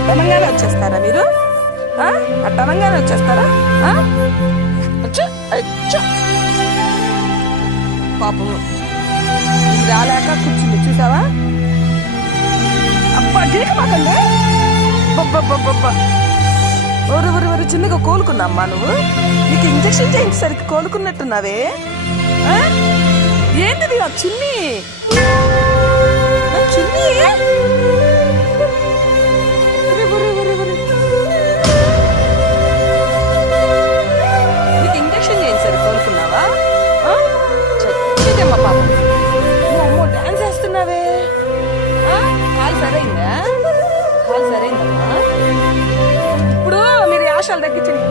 అట్టనంగానే వచ్చేస్తారా మీరు? అట్టనంగానే వచ్చేస్తారా? పాపము ఇది రాలేక కూర్చుంది, చూసావా? అబ్బా గీకమాకండి. ఒరు చిన్నగా కోలుకున్నామ్మా నువ్వు. నీకు ఇంజక్షన్ చేయించేసరికి కోలుకున్నట్టున్నావే. ఏంటిది ఆ చిన్ని? చిన్ని నీకు ఇంజక్షన్ చేయించేసరికి కోలుకున్నావా? చచ్చిదేమ్మా పాపం. అమ్మో డాన్స్ వేస్తున్నావే. కాలు సరైందా? కాలు సరైందమ్మా. ఇప్పుడు మీరు యాషాలు తగ్గించండి.